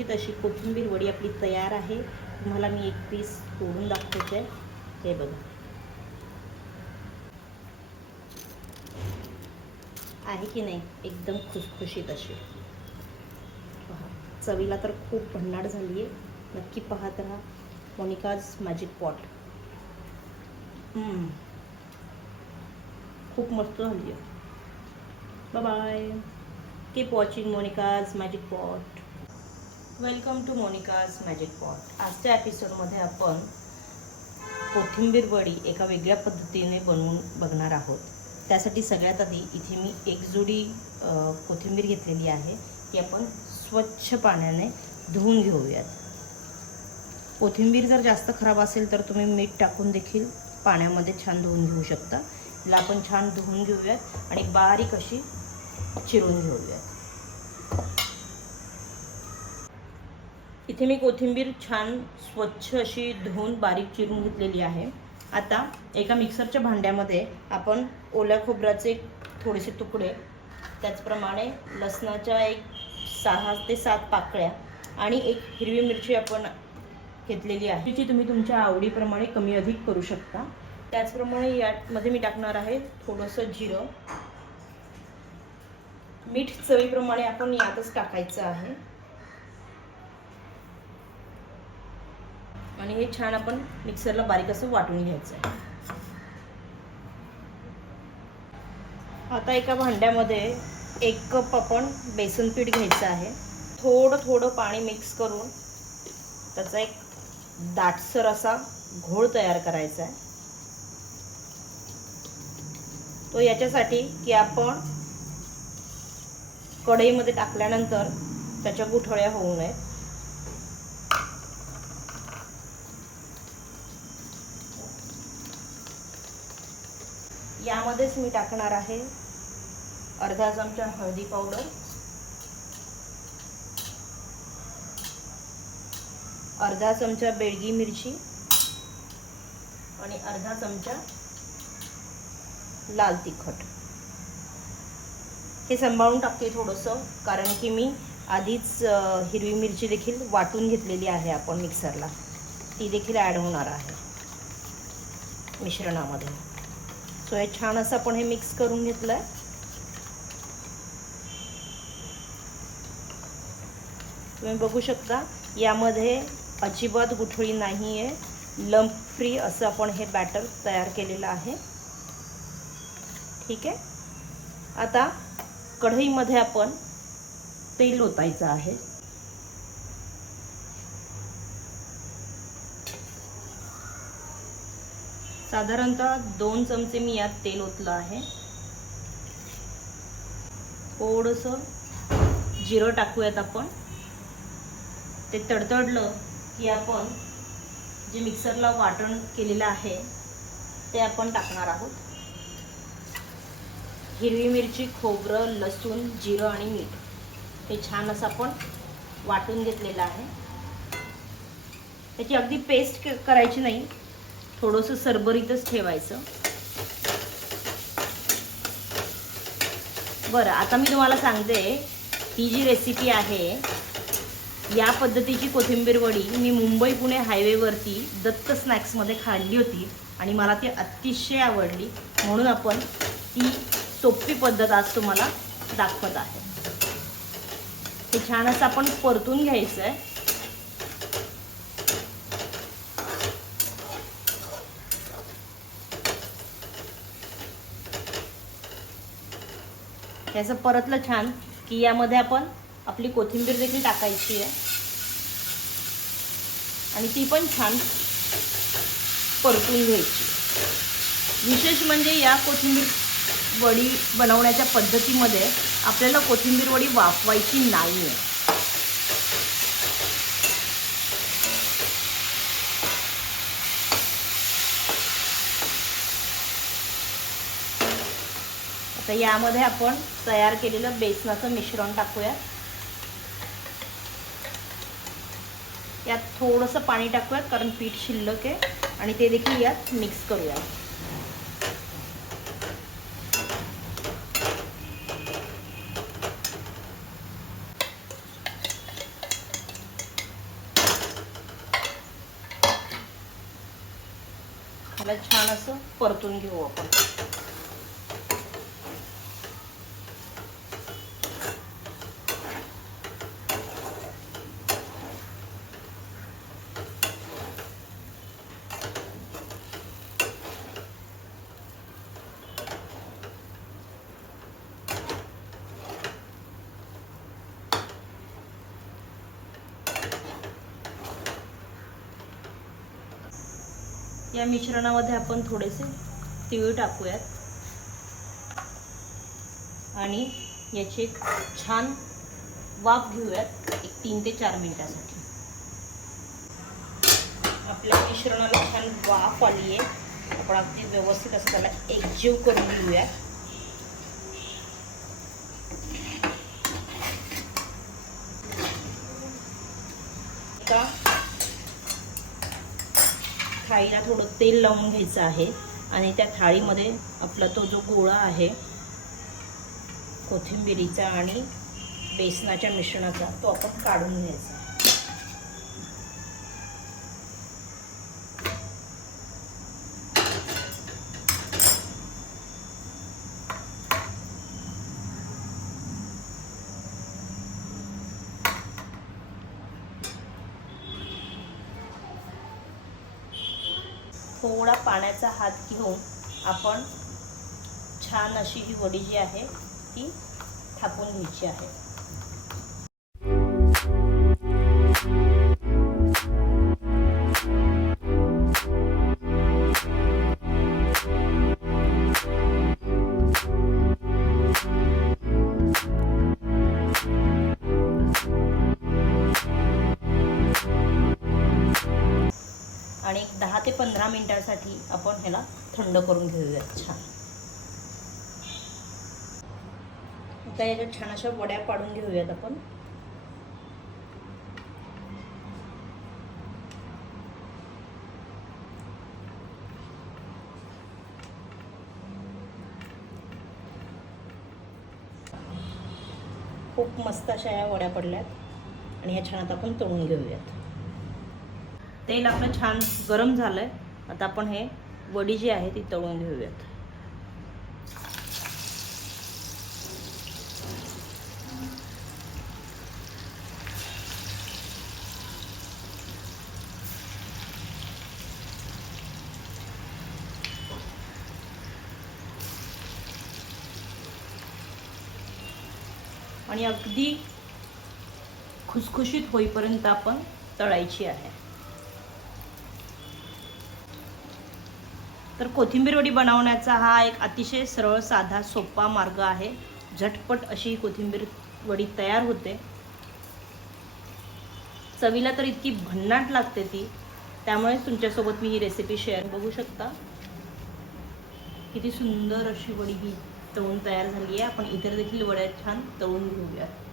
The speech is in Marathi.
खमंग अशी कोथिंबीर वडी आपली तयार आहे. तुम्हाला मी एक पीस तोडून दाखवते. हे बघा. आहे की नाही? एकदम खुसखुशीत अशी. पहा चवीला तर खूप भन्नाट झाली आहे नक्की पाहत राहा. मोनिकाज मॅजिक पॉट खूप मस्त झाली आहे bye keep watching Monica's magic pot welcome to Monica's magic pot. आजच्या एपिसोडमध्ये आपण कोथिंबीर वडी एका वेगळ्या पद्धतीने बनवून बघणार आहोत. त्यासाठी सगळ्यात आधी इथे मी एक जुडी कोथिंबीर घेतलेली आहे. ती आपण स्वच्छ पाण्याने धुवून घेऊयात. कोथिंबीर जर जास्त खराब असेल तर तुम्ही मीठ टाकून देखील पाण्यामध्ये छान धुवून घेऊ शकता. तिला आपण छान धुवून घेऊयात आणि बारीक अशी चिरून घेऊयात. इथे मी कोथिंबीर छान स्वच्छ अशी धुवून बारीक चिरून घेतलेली आहे. आता एका मिक्सरच्या भांड्यामध्ये आपण ओल्या खोबऱ्याचे थोडेसे तुकडे त्याचप्रमाणे लसणाच्या एक सहा ते सात पाकळ्या आणि एक हिरवी मिरची आपण घेतलेली आहे. जी तुम्ही तुमच्या आवडीप्रमाणे कमी अधिक करू शकता. त्याचप्रमाणे यामध्ये मी टाकणार आहे थोडंसं जिरं. मीठ चवीप्रमाणे आपण यातच टाकायचं आहे. आणि हे छान आपण मिक्सरला बारीक असं वाटून घ्यायचं आहे. आता एका भांड्यामध्ये एक कप आपण बेसन पीठ घ्यायचं आहे. थोडं थोडं पाणी मिक्स करून त्याचा एक दाटसर असा घोळ तयार करायचा आहे. तो याच्यासाठी की आपण कढईमध्ये टाकल्यानंतर त्याच्या गुठळ्या होऊ नयेत. यामध्येच मी टाकणार आहे अर्धा चमचा हळदी पावडर अर्धा चमचा बेडगी मिरची आणि अर्धा चमचा लाल तिखट. हे सांभाळून टाकते थोडंसं कारण की मी आधीच हिरवी मिरची देखील वाटून घेतलेली आहे आपण मिक्सरला. ती देखील ॲड होणार आहे मिश्रणामध्ये. सो हे छान असं आपण हे मिक्स करून घेतलं आहे तुम्ही बघू शकता यामध्ये अजिबात गुठळी नाही आहे लंप फ्री असं आपण हे बॅटर तयार केलेलं आहे. ठीक आहे? आता कढईमध्ये आपण तेल ओतायचं आहे. साधारणतः दोन चमचे मी यात तेल ओतलं आहे. थोडंसं जिरं टाकूयात आपण. ते तडतडलं की आपण जे मिक्सरला वाटण केलेलं आहे ते आपण टाकणार आहोत. हिरवी मिरची खोबरं लसूण जिरं आणि मीठ हे छान असं आपण वाटून घेतलेलं आहे. त्याची अगदी पेस्ट करायची नाही. थोडंसं सरबरीतच ठेवायचं. बरं आता मी तुम्हाला सांगते ही जी रेसिपी आहे या पद्धतीची कोथिंबीर वडी मी मुंबई पुणे हायवेवरती दत्त स्नॅक्समध्ये खाल्ली होती आणि मला ती अतिशय आवडली. म्हणून आपण ती सोपी पद्धत आज तुम्हाला दाखवत आहे. हे छान असं आपण परतून घ्यायचं आहे त्याचं परतलं छान की यामध्ये आपण आपली कोथिंबीर देखील टाकायची आहे. आणि ती पण छान परतून घ्यायची. विशेष म्हणजे या कोथिंबीर वडी बनवण्याच्या पद्धतीमध्ये आपल्याला कोथिंबीर वडी वाफवायची नाही आहे तर यामध्ये आपण तयार केलेलं बेसनाचं मिश्रण टाकूया. यात थोडंसं पाणी टाकूयात कारण पीठ शिल्लक आहे. आणि ते देखील यात मिक्स करूया छान असं परतून घेऊ आपण. या मिश्रणामध्ये आपण थोडेसे तिळ टाकूयात. आणि याची एक छान वाफ घेऊयात एक तीन ते चार मिनिटासाठी. आपल्या मिश्रणाला छान वाफ आली आहे. आपण अगदी व्यवस्थित असं त्याला एकजीव करून घेऊयात. एका थाळीला थोडं तेल लावून घ्यायचं आहे. आणि त्या थाळीमध्ये आपला तो जो गोळा आहे कोथिंबिरीचा आणि बेसनाच्या मिश्रणाचा तो आपण काढून घ्यायचा. थोडा पाण्याचा हात घेऊन आपण छान अशी ही वडी जी आहे ती थापून घ्यायची आहे. मिनिटांसाठी आपण ह्याला थंड करून घेऊयात. छान. आता याच्या छान अशा वड्या पाडून घेऊयात आपण. खूप मस्त अशा या वड्या पडल्यात आणि ह्या छान आता आपण तळून घेऊयात. तेल आपलं छान गरम झालंय. आता आपण हे वडी जी आहे ती तळून घेऊयात. आणि अगदी खुसखुशीत होईपर्यंत आपण तळायची आहे. तर कोथिंबीर वडी बनवण्याचा हा एक अतिशय सरळ साधा सोपा मार्ग आहे. झटपट अशी कोथिंबीर वडी तयार होते. चवीला तर इतकी भन्नाट लागते ती. त्यामुळेच तुमच्यासोबत मी ही रेसिपी शेअर बघू शकता. किती सुंदर अशी वडी ही तळून तयार झाली आहे. आपण इतर देखील वड्या छान तळून घेऊयात.